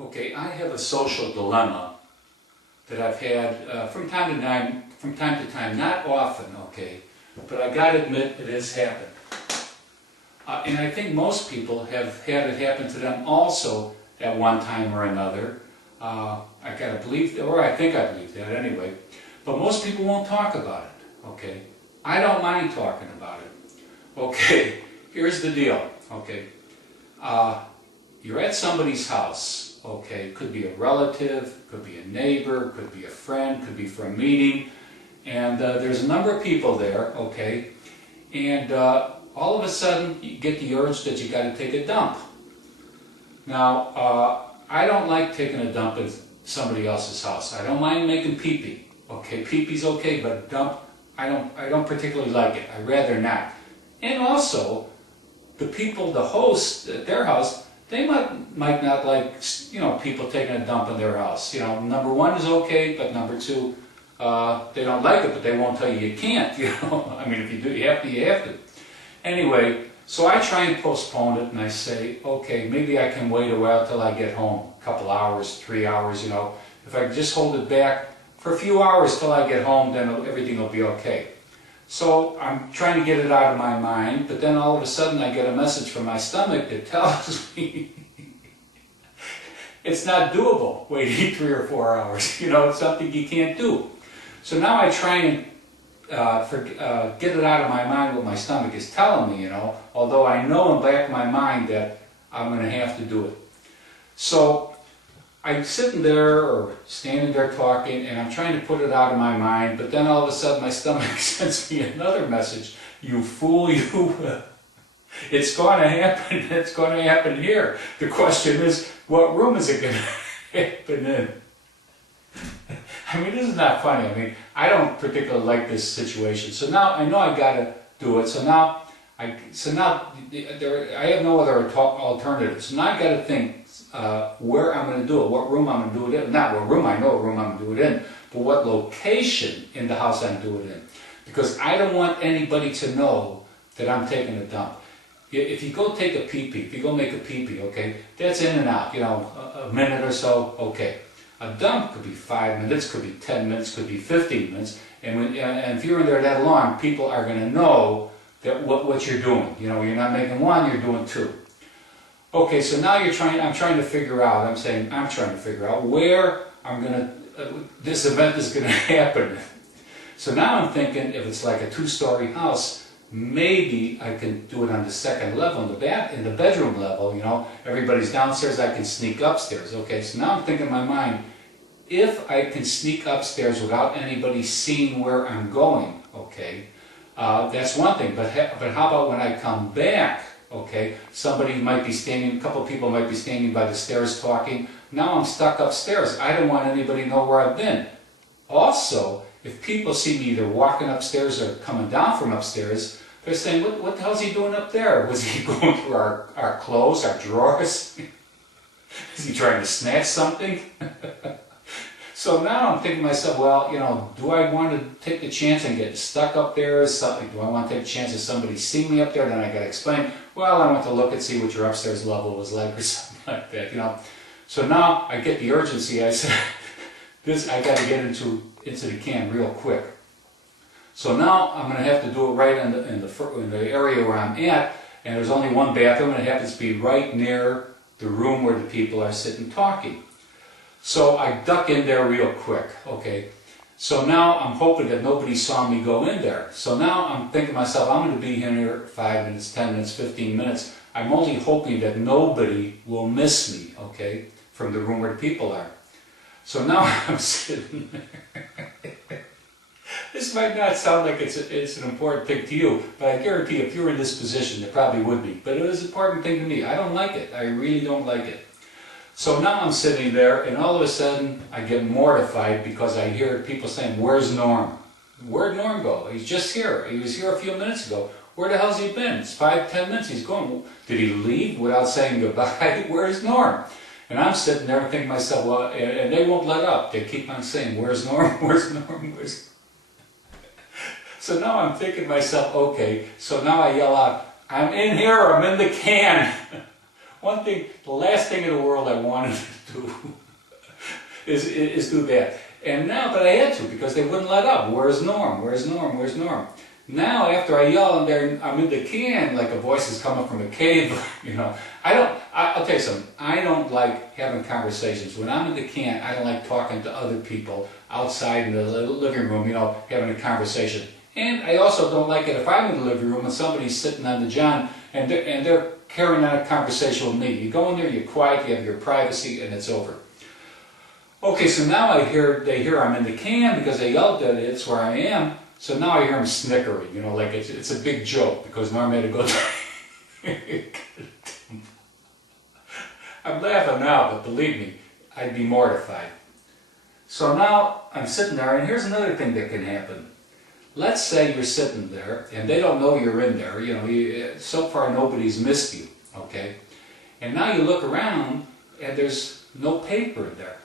Okay, I have a social dilemma that I've had from time to time, not often, okay, but I gotta admit it has happened. And I think most people have had it happen to them also at one time or another. I gotta believe, or I think I believe that anyway, but most people won't talk about it, okay. I don't mind talking about it. Okay, here's the deal, okay. You're at somebody's house, okay, could be a relative, could be a neighbor, could be a friend, could be for a meeting, and there's a number of people there, okay, and all of a sudden you get the urge that you got to take a dump. Now, I don't like taking a dump at somebody else's house. I don't mind making pee-pee, okay, pee-pee's okay, but a dump, I don't particularly like it. I'd rather not. And also, the people, the hosts at their house, they might not like, you know, people taking a dump in their house. You know, number one is okay, but number two, they don't like it, but they won't tell you you can't, you know. I mean, if you do, you have to, you have to. Anyway, so I try and postpone it, and I say, okay, maybe I can wait a while till I get home, a couple hours, 3 hours, you know. If I just hold it back for a few hours till I get home, then everything will be okay. So I'm trying to get it out of my mind, but then all of a sudden I get a message from my stomach that tells me it's not doable waiting 3 or 4 hours. You know, it's something you can't do. So now I try and get it out of my mind what my stomach is telling me, you know, although I know in the back of my mind that I'm going to have to do it. So I'm sitting there or standing there talking, and I'm trying to put it out of my mind, but then all of a sudden my stomach sends me another message. You fool, you. It's going to happen. It's going to happen here. The question is, what room is it going to happen in? I mean, this is not funny. I mean, I don't particularly like this situation. So now I know I got to do it. So now I have no other alternatives. So now I got to think where I'm going to do it, what room I'm going to do it in. Not what room, I know what room I'm going to do it in, but what location in the house I'm going to do it in. Because I don't want anybody to know that I'm taking a dump. If you go take a pee-pee, if you go make a pee-pee, okay, that's in and out, you know, a minute or so, okay. A dump could be 5 minutes, could be 10 minutes, could be 15 minutes, and if you're in there that long, people are going to know that what you're doing. You know, you're not making one, you're doing two. Okay, so now I'm trying to figure out where this event is going to happen. So now I'm thinking, if it's like a 2-story house, maybe I can do it on the second level, in the bedroom level, you know, everybody's downstairs, I can sneak upstairs. Okay, so now I'm thinking in my mind, if I can sneak upstairs without anybody seeing where I'm going, okay, that's one thing, but how about when I come back, okay, somebody might be standing, a couple of people might be standing by the stairs talking, now I'm stuck upstairs, I don't want anybody to know where I've been. Also, if people see me either walking upstairs or coming down from upstairs, they're saying, what the hell's he doing up there? Was he going through our clothes, our drawers? Is he trying to snatch something? So now I'm thinking to myself, well, you know, do I want to take the chance and get stuck up there or something? Do I want to take a chance of somebody seeing me up there? Then I got to explain, well, I want to look and see what your upstairs level was like or something like that, you know. So now I get the urgency. I said, I got to get into the can real quick. So now I'm going to have to do it right in the area where I'm at, and there's only one bathroom, and it happens to be right near the room where the people are sitting talking. So I duck in there real quick, okay. So now I'm hoping that nobody saw me go in there. So now I'm thinking to myself, I'm going to be here 5 minutes, 10 minutes, 15 minutes. I'm only hoping that nobody will miss me, okay, from the room where the people are. So now I'm sitting there. This might not sound like it's an important thing to you, but I guarantee if you were in this position, it probably would be. But it is an important thing to me. I don't like it. I really don't like it. So now I'm sitting there, and all of a sudden, I get mortified because I hear people saying, where's Norm? Where'd Norm go? He's just here. He was here a few minutes ago. Where the hell's he been? It's 5, 10 minutes. He's gone. Did he leave without saying goodbye? Where's Norm? And I'm sitting there thinking to myself, well, and they won't let up. They keep on saying, where's Norm? Where's Norm? Where's... So now I'm thinking to myself, okay, so now I yell out, I'm in here, I'm in the can. One thing, the last thing in the world I wanted to too, is too bad. And now, but I had to because they wouldn't let up. Where's Norm? Where's Norm? Where's Norm? Now, after I yell and I'm in the can, like a voice is coming from a cave, you know. I'll tell you something, I don't like having conversations. When I'm in the can, I don't like talking to other people outside in the living room, you know, having a conversation. And I also don't like it if I'm in the living room and somebody's sitting on the john and they're carrying on a conversation with me. You go in there, you're quiet, you have your privacy, and it's over. Okay, so now they hear I'm in the can because they yelled at it, it's where I am. So now I hear them snickering, you know, like it's a big joke because Norm had to go I'm laughing now, but believe me, I'd be mortified. So now I'm sitting there, and here's another thing that can happen. Let's say you're sitting there, and they don't know you're in there. You know, so far nobody's missed you, okay? And now you look around, and there's no paper there.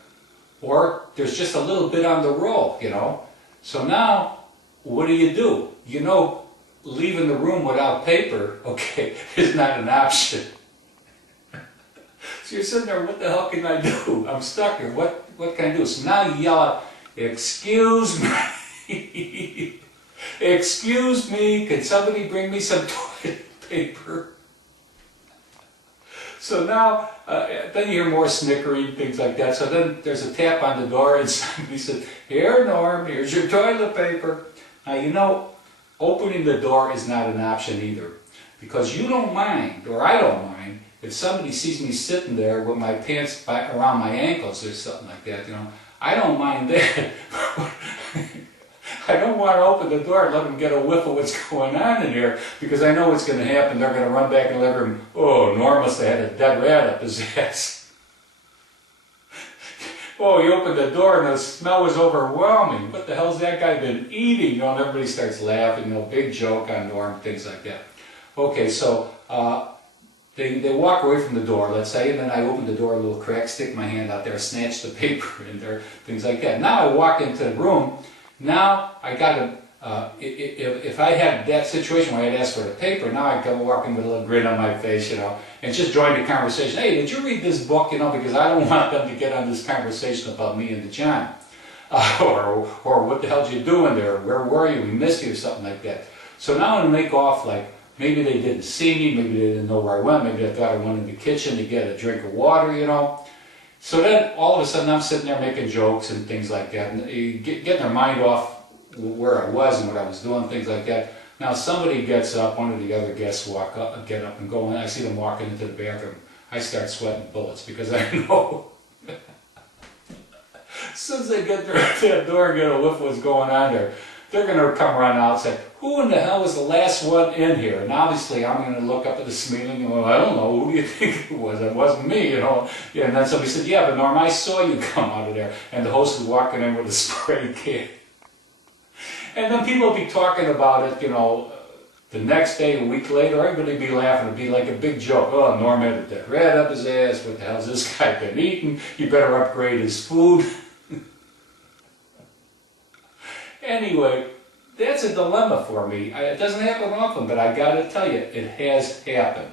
Or there's just a little bit on the roll, you know? So now, what do? You know, leaving the room without paper, okay, is not an option. So you're sitting there, what the hell can I do? I'm stuck here, what can I do? So now you yell out, excuse me, excuse me, can somebody bring me some toilet paper? So now, then you hear more snickering, things like that. So then there's a tap on the door and somebody says, here Norm, here's your toilet paper. Now you know, opening the door is not an option either. Because you don't mind, or I don't mind, if somebody sees me sitting there with my pants around my ankles or something like that, you know, I don't mind that. I don't want to open the door and let them get a whiff of what's going on in here because I know what's going to happen. They're going to run back in the living room. Oh, Norm must have had a dead rat up his ass. Oh, he opened the door and the smell was overwhelming. What the hell's that guy been eating? You know, and everybody starts laughing. You know, big joke on Norm, things like that. Okay, so they walk away from the door, let's say, and then I open the door a little crack, stick my hand out there, snatch the paper in there, things like that. Now I walk into the room. Now I got to, if I had that situation where I had asked for the paper, now I come walking with a little grin on my face, you know, and just join the conversation. Hey, did you read this book? You know, because I don't want them to get on this conversation about me and the John. Or what the hell did you do in there? Where were you? We missed you or something like that. So now I'm going to make off like maybe they didn't see me, maybe they didn't know where I went, maybe they thought I went in the kitchen to get a drink of water, you know. So then all of a sudden I'm sitting there making jokes and things like that, and getting their mind off where I was and what I was doing, things like that. Now somebody gets up, one of the other guests get up and go, and I see them walking into the bathroom. I start sweating bullets because I know as soon as they get to that door and get a whiff of what's going on there, they're going to come running out and say, who in the hell was the last one in here? And obviously I'm going to look up at the ceiling and go, I don't know, who do you think it was? It wasn't me, you know. Yeah, and then somebody said, yeah, but Norm, I saw you come out of there. And the host was walking in with a spray can. And then people will be talking about it, you know, the next day, a week later, everybody will be laughing. It'll be like a big joke. Oh, Norm had a dead rat up his ass. What the hell's this guy been eating? You better upgrade his food. Anyway, that's a dilemma for me. It doesn't happen often, but I got to tell you, it has happened.